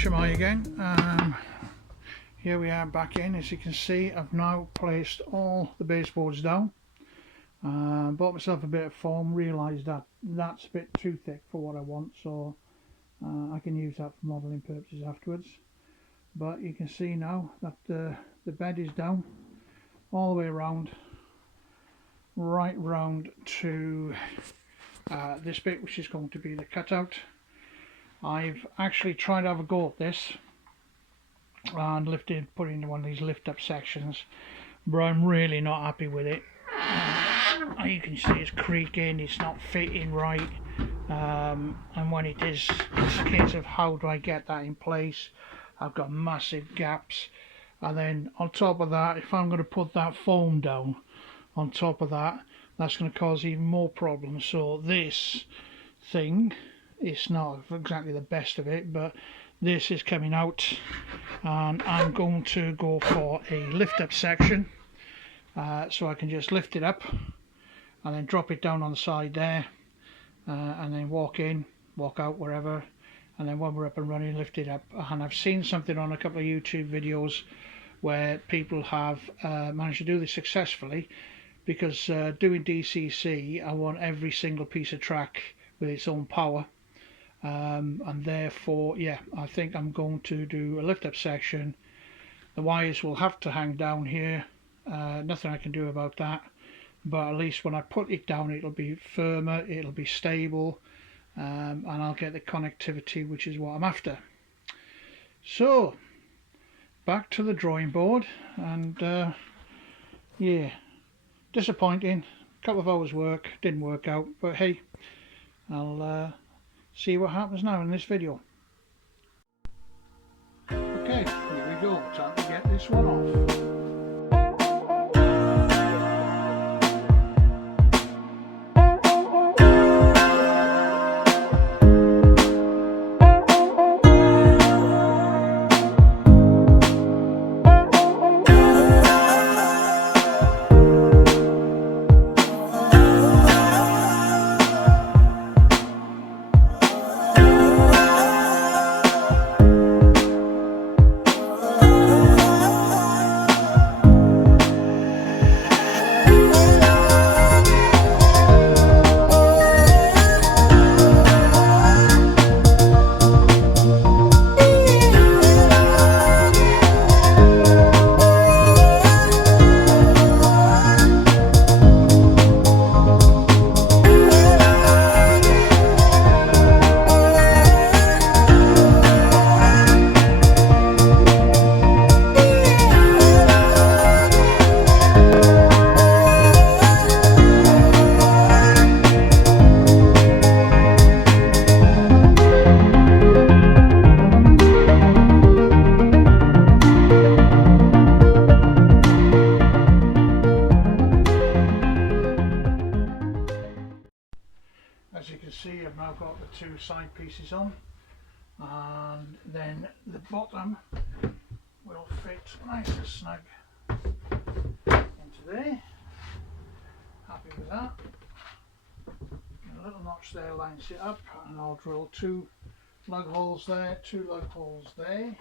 Shemai again. Here we are back in. As you can see, I've now placed all the baseboards down. Bought myself a bit of foam, realised that that's a bit too thick for what I want, so I can use that for modelling purposes afterwards. But you can see now that the bed is down all the way around, right round to this bit, which is going to be the cutout. I've actually tried to have a go at this and put in one of these lift up sections, but I'm really not happy with it. You can see it's creaking, it's not fitting right, and when it is, it's a case of how do I get that in place. I've got massive gaps, and then on top of that, if I'm going to put that foam down on top of that, that's going to cause even more problems. So this thing, it's not exactly the best of it, but this is coming out, and I'm going to go for a lift up section, so I can just lift it up and then drop it down on the side there, and then walk in, walk out, wherever, and then when we're up and running, lift it up. And I've seen something on a couple of YouTube videos where people have managed to do this successfully, because doing DCC, I want every single piece of track with its own power, and therefore, yeah, I think I'm going to do a lift up section. The wires will have to hang down here, nothing I can do about that, but at least when I put it down, it'll be firmer, it'll be stable, and I'll get the connectivity, which is what I'm after. So back to the drawing board, and yeah, disappointing. A couple of hours work, didn't work out, but hey, I'll see what happens now in this video. Okay, here we go, time to get this one off. As you can see, I've now got the two side pieces on, and then the bottom will fit nice and snug into there. Happy with that. And a little notch there lines it up, and I'll drill two lug holes there, two lug holes there,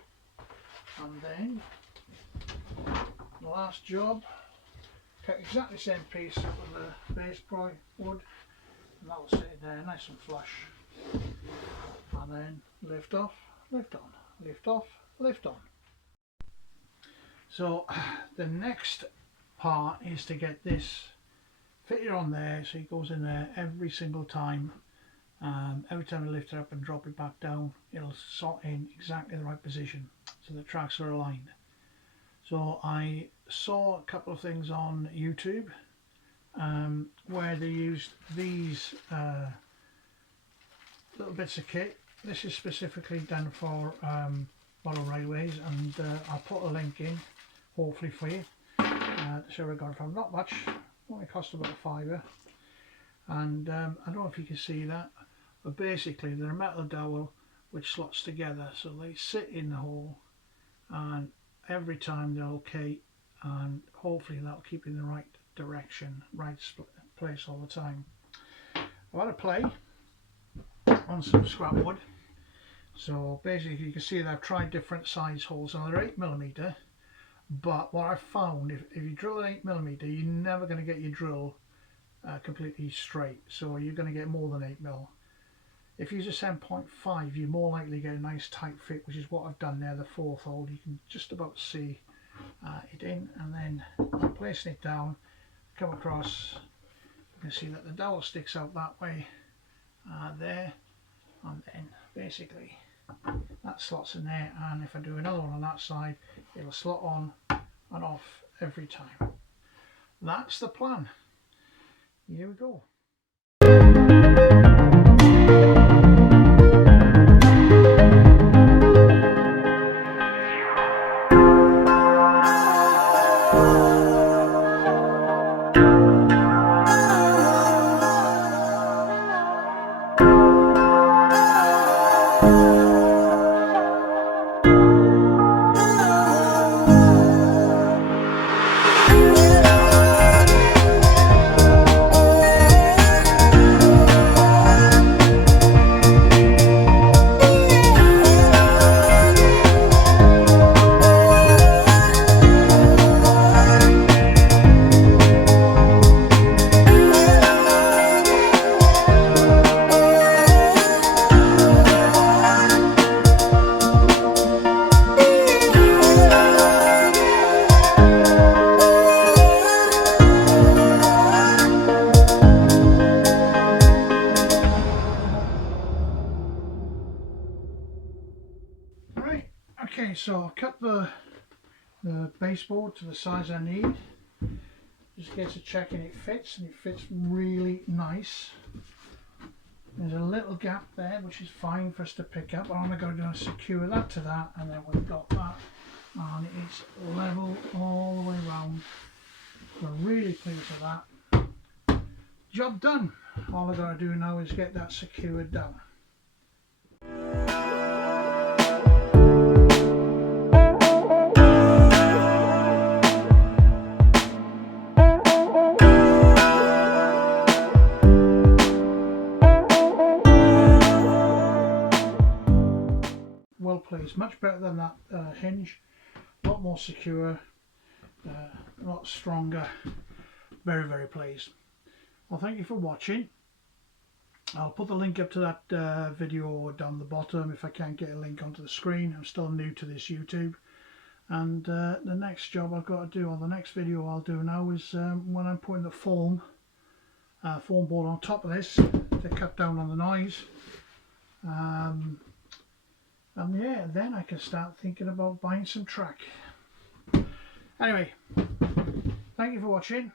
and then the last job, cut exactly the same piece up with the baseboard wood, and that will sit in there nice and flush, and then lift off, lift on, lift off, lift on. So the next part is to get this fitted on there so it goes in there every single time. Every time I lift it up and drop it back down, it'll slot in exactly the right position so the tracks are aligned. So I saw a couple of things on YouTube where they used these little bits of kit. This is specifically done for model railways, and I'll put a link in hopefully for you to show where I got it from. Not much, only cost about £5, and I don't know if you can see that, but basically they're a metal dowel which slots together, so they sit in the hole, and every time they'll locate, and hopefully that'll keep in the right direction, right place all the time. I've had a play on some scrap wood, So basically you can see that I've tried different size holes. Now they're 8mm, but what I found, if you drill an 8mm, you're never going to get your drill completely straight, so you're going to get more than 8mm. If you use a 7.5, you're more likely to get a nice tight fit, which is what I've done there. The fourth hole, you can just about see it in, and then I'm placing it down, come across, you can see that the dowel sticks out that way, there, and then basically that slots in there, and if I do another one on that side, it'll slot on and off every time. That's the plan. Here we go. Okay, so I've cut the baseboard to the size I need. Just get to checking it fits, and it fits really nice. There's a little gap there, which is fine for us to pick up. All I'm going to do is secure that to that, and then we've got that, and it's level all the way around. So really pleased with that. Job done. All I've got to do now is get that secured down. Well pleased, much better than that hinge, a lot more secure, a lot stronger. Very, very pleased. Well, thank you for watching. I'll put the link up to that video down the bottom if I can't get a link onto the screen. I'm still new to this YouTube, and the next job I've got to do, or the next video I'll do now, is when I'm putting the foam board on top of this to cut down on the noise. And yeah, then I can start thinking about buying some track. Anyway, thank you for watching.